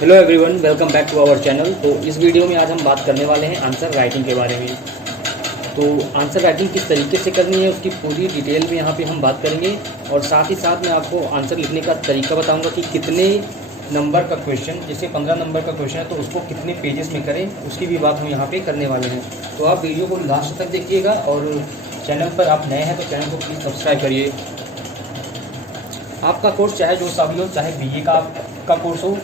Hello everyone, welcome back to our channel. तो इस video में आज हम बात करने वाले हैं आंसर राइटिंग के बारे में। तो आंसर राइटिंग किस तरीके से करनी है उसकी पूरी डिटेल में यहाँ पे हम बात करेंगे, और साथ ही साथ मैं आपको आंसर लिखने का तरीका बताऊंगा कि कितने नंबर का क्वेश्चन, जैसे 15 नंबर का क्वेश्चन है तो उसको कितने पेजेस में करें, उसकी भी बात हम यहाँ पर करने वाले हैं। तो आप वीडियो को लास्ट तक देखिएगा, और चैनल पर आप नए हैं तो चैनल को प्लीज़ सब्सक्राइब करिए। आपका कोर्स चाहे जो सा भी हो, चाहे BA का आपका कोर्स हो,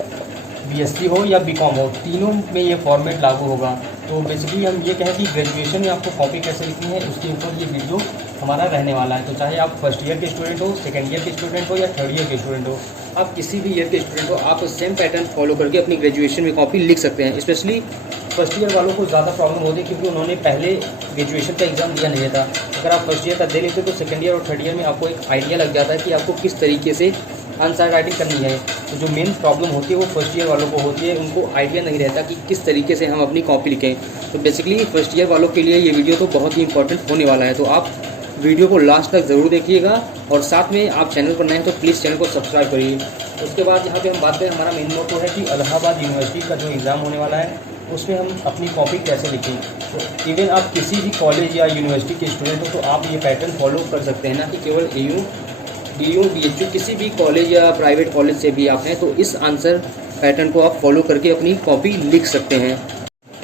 BSc हो या BCom हो, तीनों में ये फॉर्मेट लागू होगा। तो बेसिकली हम ये कहें कि ग्रेजुएशन में आपको कॉपी कैसे लिखनी है उसके ऊपर ये वीडियो हमारा रहने वाला है। तो चाहे आप फर्स्ट ईयर के स्टूडेंट हो, सेकेंड ईयर के स्टूडेंट हो या थर्ड ईयर के स्टूडेंट हो, आप किसी भी ईयर के स्टूडेंट हो, आप सेम पैटर्न फॉलो करके अपनी ग्रेजुएशन में कॉपी लिख सकते हैं। स्पेशली फर्स्ट ईयर वालों को ज़्यादा प्रॉब्लम होती है क्योंकि उन्होंने पहले ग्रेजुएशन का एग्ज़ाम दिया नहीं था। अगर आप फर्स्ट ईयर का दे लेते तो सेकेंड ईयर और थर्ड ईयर में आपको एक आइडिया लग जाता है कि आपको किस तरीके से आंसर राइटिंग करनी है। तो जो मेन प्रॉब्लम होती है वो फर्स्ट ईयर वालों को होती है, उनको आइडिया नहीं रहता कि किस तरीके से हम अपनी कॉपी लिखें। तो बेसिकली फर्स्ट ईयर वालों के लिए ये वीडियो तो बहुत ही इंपॉर्टेंट होने वाला है। तो आप वीडियो को लास्ट तक ज़रूर देखिएगा, और साथ में आप चैनल पर नए हैं तो प्लीज़ चैनल को सब्सक्राइब करिए। उसके बाद यहाँ पे हम बात करें, हमारा मेन मोटो है कि इलाहाबाद यूनिवर्सिटी का जो एग्ज़ाम होने वाला है उसमें हम अपनी कॉपी कैसे लिखें। तो इवन आप किसी भी कॉलेज या यूनिवर्सिटी के स्टूडेंट हो तो आप ये पैटर्न फॉलो कर सकते हैं, ना कि केवल AU DU BHU किसी भी कॉलेज या प्राइवेट कॉलेज से भी आप हैं तो इस आंसर पैटर्न को आप फॉलो करके अपनी कॉपी लिख सकते हैं।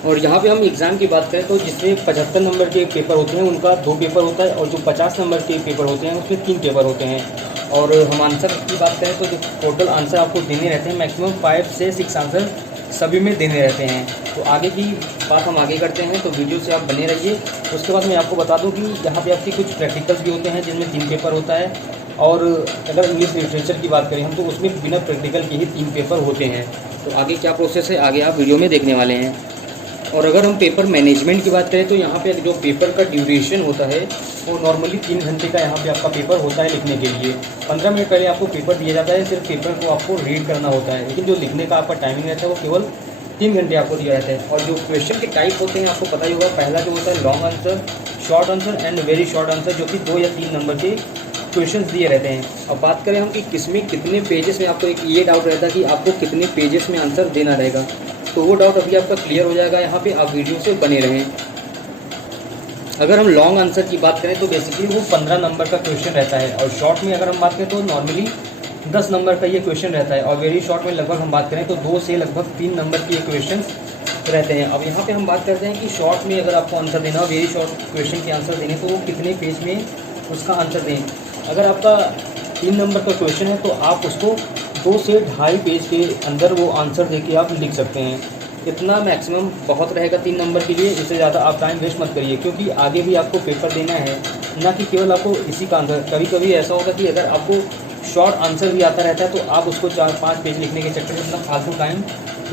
और यहाँ पे हम एग्ज़ाम की बात करें तो जिसमें 75 नंबर के पेपर होते हैं उनका 2 पेपर होता है, और जो 50 नंबर के पेपर होते हैं उसमें 3 पेपर होते हैं। और हम आंसर की बात करें तो जो टोटल आंसर आपको देने रहते हैं, मैक्सिमम 5 से 6 आंसर सभी में देने रहते हैं। तो आगे की बात हम आगे करते हैं, तो वीडियो से आप बने रहिए। उसके बाद मैं आपको बता दूं कि यहाँ पे आपके कुछ प्रैक्टिकल्स भी होते हैं जिनमें 3 पेपर होता है, और अगर इंग्लिश लिटरेचर की बात करें हम तो उसमें बिना प्रैक्टिकल के ही 3 पेपर होते हैं। तो आगे क्या प्रोसेस है आगे आप वीडियो में देखने वाले हैं। और अगर हम पेपर मैनेजमेंट की बात करें तो यहाँ पे जो पेपर का ड्यूरेशन होता है वो नॉर्मली 3 घंटे का यहाँ पे आपका पेपर होता है लिखने के लिए। 15 मिनट पहले आपको पेपर दिया जाता है, सिर्फ पेपर को आपको रीड करना होता है, लेकिन जो लिखने का आपका टाइमिंग रहता है वो केवल 3 घंटे आपको दिया जाता है। और जो क्वेश्चन के टाइप होते हैं आपको पता ही होगा, पहला जो होता है long answer, short answer and very short answer, जो कि 2 या 3 नंबर के क्वेश्चंस दिए रहते हैं। अब बात करें हम कि किसमें कितने पेजेस में, आपको एक ये डाउट रहता है कि आपको कितने पेजेस में आंसर देना रहेगा, तो वो डाउट अभी आपका क्लियर हो जाएगा। यहाँ पे आप वीडियो से बने रहें। अगर हम लॉन्ग आंसर की बात करें तो बेसिकली वो 15 नंबर का क्वेश्चन रहता है, और शॉर्ट में अगर हम बात करें तो नॉर्मली 10 नंबर का ये क्वेश्चन रहता है, और वेरी शॉर्ट में लगभग हम बात करें तो 2 से लगभग 3 नंबर के ये क्वेश्चन रहते हैं। अब यहाँ पे हम बात करते हैं कि शॉर्ट में अगर आपको आंसर देना हो, वेरी शॉर्ट क्वेश्चन के आंसर देने, तो वो कितने पेज में उसका आंसर दें। अगर आपका 3 नंबर का क्वेश्चन है तो आप उसको 2 से 2.5 पेज के अंदर वो आंसर देके आप लिख सकते हैं। इतना मैक्सिमम बहुत रहेगा 3 नंबर के लिए, इससे ज़्यादा आप टाइम वेस्ट मत करिए, क्योंकि आगे भी आपको पेपर देना है, ना कि केवल आपको इसी का आंसर। कभी कभी ऐसा होगा कि अगर आपको शॉर्ट आंसर भी आता रहता है तो आप उसको 4-5 पेज लिखने के चक्कर में अपना फालतू टाइम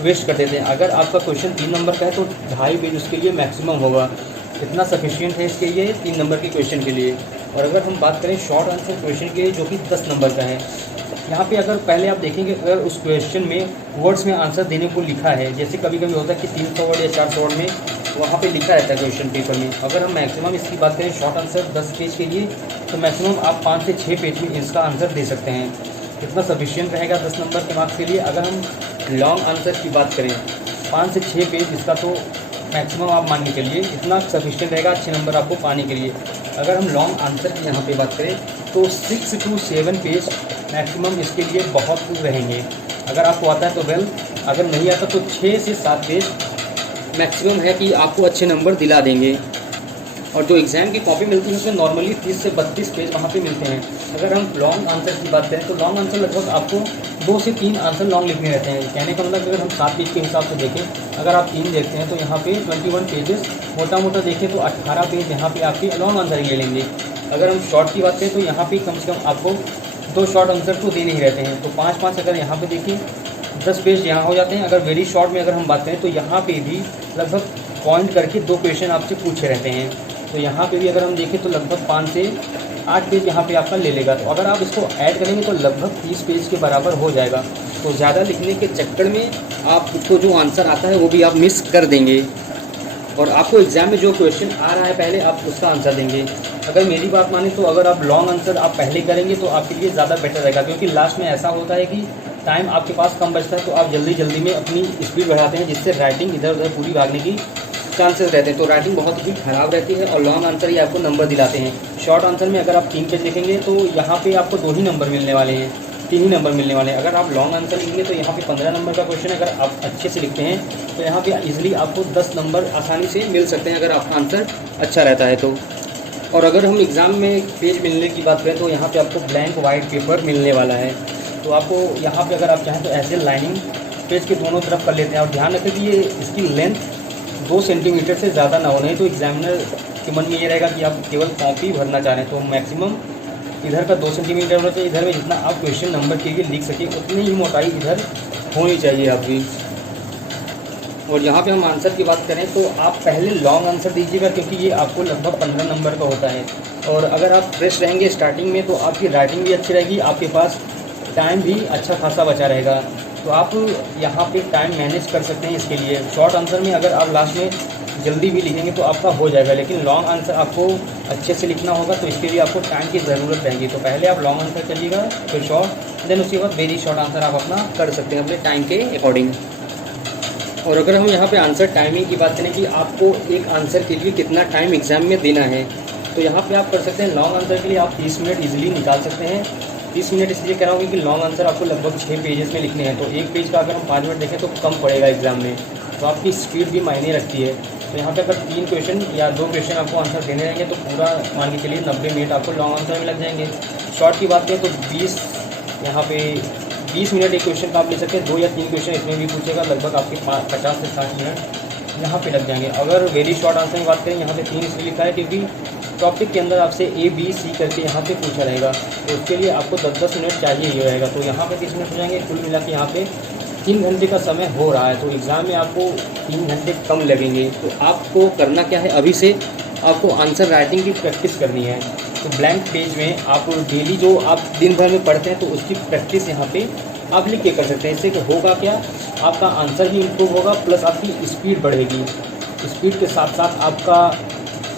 वेस्ट कर देते हैं। अगर आपका क्वेश्चन 3 नंबर का है तो 2.5 पेज उसके लिए मैक्सिमम होगा, इतना सफिशियंट है इसके लिए 3 नंबर के क्वेश्चन के लिए। और अगर हम बात करें शॉर्ट आंसर क्वेश्चन के लिए जो कि 10 नंबर का है, यहाँ पे अगर पहले आप देखेंगे अगर उस क्वेश्चन में वर्ड्स में आंसर देने को लिखा है, जैसे कभी कभी होता है कि 300 वर्ड या 400 वर्ड में वहाँ पे लिखा रहता है क्वेश्चन पेपर में। अगर हम मैक्सिमम इसकी बात करें शॉर्ट आंसर 10 पेज के लिए, तो मैक्सिमम आप 5 से 6 पेज में इसका आंसर दे सकते हैं, इतना सफिशियंट रहेगा 10 नंबर के मार्क्स के लिए। अगर हम लॉन्ग आंसर की बात करें 5 से 6 पेज इसका, तो मैक्सिमम आप मानने के लिए इतना सफिशिएंट रहेगा अच्छे नंबर आपको पाने के लिए। अगर हम लॉन्ग आंसर की यहाँ पे बात करें तो 6 to 7 पेज मैक्सिमम इसके लिए बहुत रहेंगे। अगर आपको आता है तो वेल, अगर नहीं आता तो 6 से 7 पेज मैक्सिमम है कि आपको अच्छे नंबर दिला देंगे। और जो एग्ज़ाम की कॉपी मिलती है उसमें नॉर्मली 30 से 32 पेज वहाँ पे मिलते हैं। अगर हम लॉन्ग आंसर की बात करें तो लॉन्ग आंसर लगभग आपको 2 से 3 आंसर लॉन्ग लिखने रहते हैं। कहने का मतलब अगर हम 7 पेज के हिसाब से देखें, अगर आप 3 देखते हैं तो यहाँ पे 21 पेजेस, मोटा मोटा देखें तो 18 पेज यहाँ पे आपके लॉन्ग आंसर ले लेंगे। अगर हम शॉर्ट की बात करें तो यहाँ पे कम से कम आपको 2 शॉर्ट आंसर तो देने ही रहते हैं, तो 5-5 अगर यहाँ पे देखें 10 पेज यहाँ हो जाते हैं। अगर वेरी शॉर्ट में अगर हम बात करें तो यहाँ पे भी लगभग पॉइंट करके 2 क्वेश्चन आपसे पूछे रहते हैं, तो यहाँ पे भी अगर हम देखें तो लगभग 5 से 8 पेज यहाँ पे आपका ले लेगा। तो अगर आप इसको ऐड करेंगे तो लगभग 30 पेज के बराबर हो जाएगा। तो ज़्यादा लिखने के चक्कर में आपको जो आंसर आता है वो भी आप मिस कर देंगे, और आपको एग्ज़ाम में जो क्वेश्चन आ रहा है पहले आप उसका आंसर देंगे। अगर मेरी बात माने तो अगर आप लॉन्ग आंसर आप पहले करेंगे तो आपके लिए ज़्यादा बेटर रहेगा, क्योंकि लास्ट में ऐसा होता है कि टाइम आपके पास कम बचता है तो आप जल्दी जल्दी में अपनी स्पीड बढ़ाते हैं, जिससे राइटिंग इधर उधर पूरी भागने की चांसेस रहते हैं। तो राइटिंग बहुत ही ख़राब रहती है और लॉन्ग आंसर ही आपको नंबर दिलाते हैं। शॉर्ट आंसर में अगर आप 3 पेज लिखेंगे तो यहाँ पे आपको 2 ही नंबर मिलने वाले हैं, 3 ही नंबर मिलने वाले हैं। अगर आप लॉन्ग आंसर लिखेंगे तो यहाँ पे 15 नंबर का क्वेश्चन अगर आप अच्छे से लिखते हैं तो यहाँ पे इजीली आपको 10 नंबर आसानी से मिल सकते हैं, अगर आपका आंसर अच्छा रहता है तो। और अगर हम एग्ज़ाम में पेज मिलने की बात करें तो यहाँ पे आपको ब्लैंक वाइट पेपर मिलने वाला है। तो आपको यहाँ पे अगर आप चाहें तो ऐसे लाइनिंग पेज के दोनों तरफ कर लेते हैं। और ध्यान रखें कि ये इसकी लेंथ 2 सेंटीमीटर से ज़्यादा ना हो, नहीं तो एग्जामिनर के मन में ये रहेगा कि आप केवल कॉपी भरना चाह रहे हैं। तो मैक्सिमम इधर का 2 सेंटीमीटर होना चाहिए, इधर में जितना आप क्वेश्चन नंबर के लिए लिख सकें उतनी ही मोटाई इधर होनी चाहिए आपकी। और यहाँ पे हम आंसर की बात करें तो आप पहले लॉन्ग आंसर दीजिएगा, क्योंकि ये आपको लगभग 15 नंबर का होता है। और अगर आप फ्रेश रहेंगे स्टार्टिंग में तो आपकी राइटिंग भी अच्छी रहेगी, आपके पास टाइम भी अच्छा खासा बचा रहेगा। तो आप यहाँ पे टाइम मैनेज कर सकते हैं इसके लिए। शॉर्ट आंसर में अगर आप लास्ट में जल्दी भी लिखेंगे तो आपका हो जाएगा, लेकिन लॉन्ग आंसर आपको अच्छे से लिखना होगा तो इसके लिए आपको टाइम की ज़रूरत रहेगी। तो पहले आप लॉन्ग आंसर करिएगा, फिर शॉर्ट, देन उसके बाद वेरी शॉर्ट आंसर आप अपना कर सकते हैं अपने टाइम के अकॉर्डिंग। और अगर हम यहाँ पे आंसर टाइमिंग की बात करें कि आपको एक आंसर के लिए कितना टाइम एग्जाम में देना है, तो यहाँ पे आप कर सकते हैं लॉन्ग आंसर के लिए आप 30 मिनट इजीली निकाल सकते हैं। 30 मिनट इसलिए कह रहा हूँ कि लॉन्ग आंसर आपको लगभग 6 पेजेस में लिखने हैं, तो एक पेज का अगर हम 5 मिनट देखें तो कम पड़ेगा एग्जाम में। तो आपकी स्पीड भी मायने रखती है। तो यहाँ पे अगर 3 क्वेश्चन या 2 क्वेश्चन आपको आंसर देने रहेंगे तो पूरा मान के चलिए 90 मिनट आपको लॉन्ग आंसर में लग जाएंगे। शॉर्ट की बात करें तो 20 मिनट एक क्वेश्चन का आप ले सकते हैं। 2 या 3 क्वेश्चन इसमें भी पूछेगा, लगभग आपके 50 से 60 मिनट यहाँ पे लग जाएंगे। अगर वेरी शॉर्ट आंसर की बात करें, यहाँ पे 3 इसलिए लिखा है क्योंकि टॉपिक के अंदर आपसे ABC करके यहाँ पे पूछा रहेगा, तो उसके लिए आपको 10-10 मिनट चाहिए ही रहेगा। तो यहाँ पे 30 मिनट हो जाएंगे, कुल मिला के यहाँ पे 3 घंटे का समय हो रहा है। तो एग्ज़ाम में आपको 3 घंटे कम लगेंगे। तो आपको करना क्या है, अभी से आपको आंसर राइटिंग की प्रैक्टिस करनी है। तो ब्लैंक पेज में आप डेली जो आप दिन भर में पढ़ते हैं तो उसकी प्रैक्टिस यहाँ पे आप लिख के कर सकते हैं। इससे होगा क्या, आपका आंसर भी इम्प्रूव होगा, प्लस आपकी स्पीड बढ़ेगी। स्पीड के साथ साथ आपका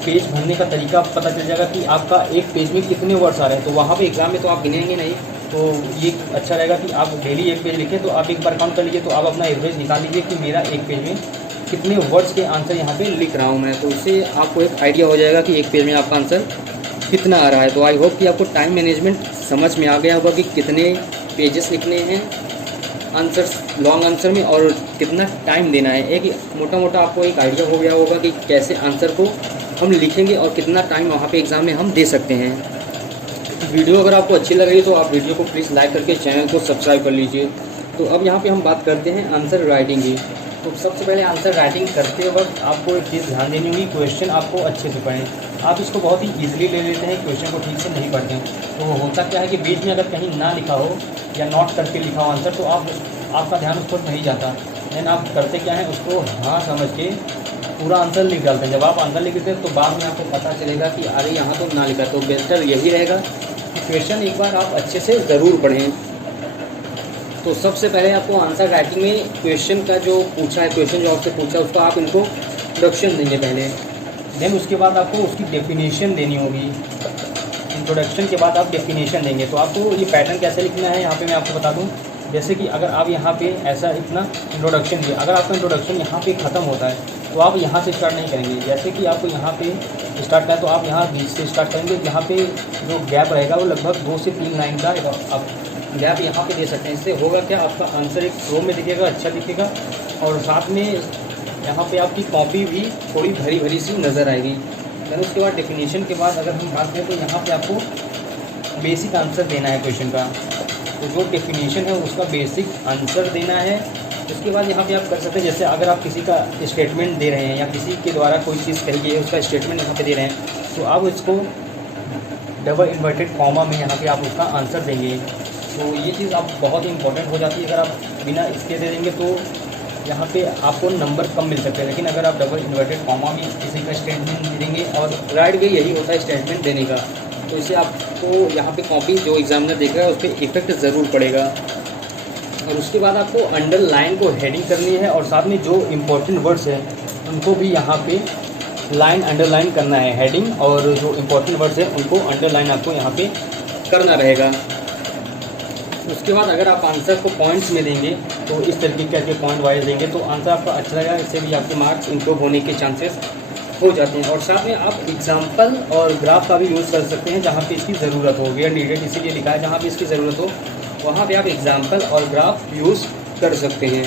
पेज भरने का तरीका पता चल जाएगा कि आपका एक पेज में कितने वर्ड्स आ रहे हैं। तो वहाँ पे एग्ज़ाम में तो आप गिनेंगे नहीं, तो ये अच्छा रहेगा कि आप डेली एक पेज लिखें। तो आप एक बार काउंट कर लीजिए, तो आप अपना एवरेज निकाल लीजिए कि मेरा एक पेज में कितने वर्ड्स के आंसर यहाँ पे लिख रहा हूँ मैं। तो उससे आपको एक आइडिया हो जाएगा कि एक पेज में आपका आंसर कितना आ रहा है। तो आई होप कि आपको टाइम मैनेजमेंट समझ में आ गया होगा कि कितने पेजेस लिखने हैं आंसर्स लॉन्ग आंसर में और कितना टाइम देना है। एक मोटा मोटा आपको एक आइडिया हो गया होगा कि कैसे आंसर को हम लिखेंगे और कितना टाइम वहाँ पे एग्ज़ाम में हम दे सकते हैं। वीडियो अगर आपको अच्छी लग रही है तो आप वीडियो को प्लीज़ लाइक करके चैनल को सब्सक्राइब कर लीजिए। तो अब यहाँ पे हम बात करते हैं आंसर राइटिंग की। तो सबसे पहले आंसर राइटिंग करते वक्त आपको एक चीज़ ध्यान देनी होगी, क्वेश्चन आपको अच्छे से पढ़ें। आप इसको बहुत ही ईजिली ले लेते हैं, क्वेश्चन को ठीक से नहीं पढ़ते हैं। तो होता क्या है कि बीच में अगर कहीं ना लिखा हो या नोट करके लिखा हो आंसर, तो आपका ध्यान उस पर नहीं जाता। देन आप करते क्या है, उसको हाँ समझ के पूरा आंसर लिख डालते हैं। जब आप आंसर लिख देते हैं तो बाद में आपको पता चलेगा कि अरे यहाँ तो ना लिखा। तो बेहतर यही रहेगा कि क्वेश्चन एक बार आप अच्छे से ज़रूर पढ़ें। तो सबसे पहले आपको आंसर राइटिंग में क्वेश्चन का जो पूछा है, क्वेश्चन जो आपसे पूछा है उसका आप इनको इंट्रोडक्शन देंगे पहले। देन उसके बाद आपको उसकी डेफिनेशन देनी होगी। इंट्रोडक्शन के बाद आप डेफिनेशन देंगे। तो आपको ये पैटर्न कैसे लिखना है यहाँ पे मैं आपको बता दूँ। जैसे कि अगर आप यहाँ पे ऐसा इतना इंट्रोडक्शन दिया, अगर आपका इंट्रोडक्शन यहाँ पे ख़त्म होता है तो आप यहाँ से स्टार्ट नहीं करेंगे। जैसे कि आपको यहाँ पे स्टार्ट करना है तो आप यहाँ बीच से स्टार्ट करेंगे। यहाँ पे जो गैप रहेगा वो लगभग 2 से 3 लाइन का आप गैप यहाँ पे दे सकते हैं। इससे होगा क्या, आपका आंसर एक फ्लो में दिखेगा, अच्छा दिखेगा और साथ में यहाँ पे आपकी कॉपी भी थोड़ी भरी भरी सी नज़र आएगी। फिर उसके बाद डेफिनेशन के बाद अगर हम बात करें तो यहाँ पे आपको बेसिक आंसर देना है क्वेश्चन का। तो जो डेफिनेशन है उसका बेसिक आंसर देना है। उसके बाद यहाँ पे आप कर सकते हैं, जैसे अगर आप किसी का स्टेटमेंट दे रहे हैं या किसी के द्वारा कोई चीज़ कही गई है उसका स्टेटमेंट यहाँ पे दे रहे हैं, तो आप इसको डबल इन्वर्टेड कॉमा में यहाँ पे आप उसका आंसर देंगे। तो ये चीज़ आप बहुत ही इंपॉर्टेंट हो जाती है। अगर आप बिना इसके दे देंगे तो यहाँ पे आपको नंबर कम मिल सकते हैं, लेकिन अगर आप डबल इन्वर्टेड कॉमा में किसी का स्टेटमेंट देंगे, और राइट वे यही होता है स्टेटमेंट देने का, तो इससे आपको यहाँ पे कॉपी जो एग्जामिनर देख रहा है उस पर इफेक्ट ज़रूर पड़ेगा। और उसके बाद आपको अंडरलाइन को हेडिंग करनी है और साथ में जो इम्पोर्टेंट वर्ड्स हैं उनको भी यहाँ पे लाइन अंडरलाइन करना है। हेडिंग और जो इम्पोर्टेंट वर्ड्स हैं उनको अंडरलाइन आपको यहाँ पे करना रहेगा। उसके बाद अगर आप आंसर को पॉइंट्स में देंगे तो इस तरीके करके पॉइंट वाइज देंगे तो आंसर आपका अच्छा लगेगा, इससे भी आपके मार्क्स इंप्रूव होने के चांसेस हो जाते हैं। और साथ में आप एग्जाम्पल और ग्राफ का भी यूज़ कर सकते हैं जहाँ पे इसकी ज़रूरत हो। वेयर नीडेड इसीलिए लिखा है, जहाँ पे इसकी ज़रूरत हो वहाँ पे आप एग्जाम्पल और ग्राफ यूज़ कर सकते हैं।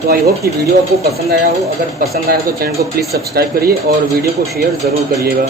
तो आई होप कि वीडियो आपको पसंद आया हो। अगर पसंद आया तो चैनल को प्लीज़ सब्सक्राइब करिए और वीडियो को शेयर ज़रूर करिएगा।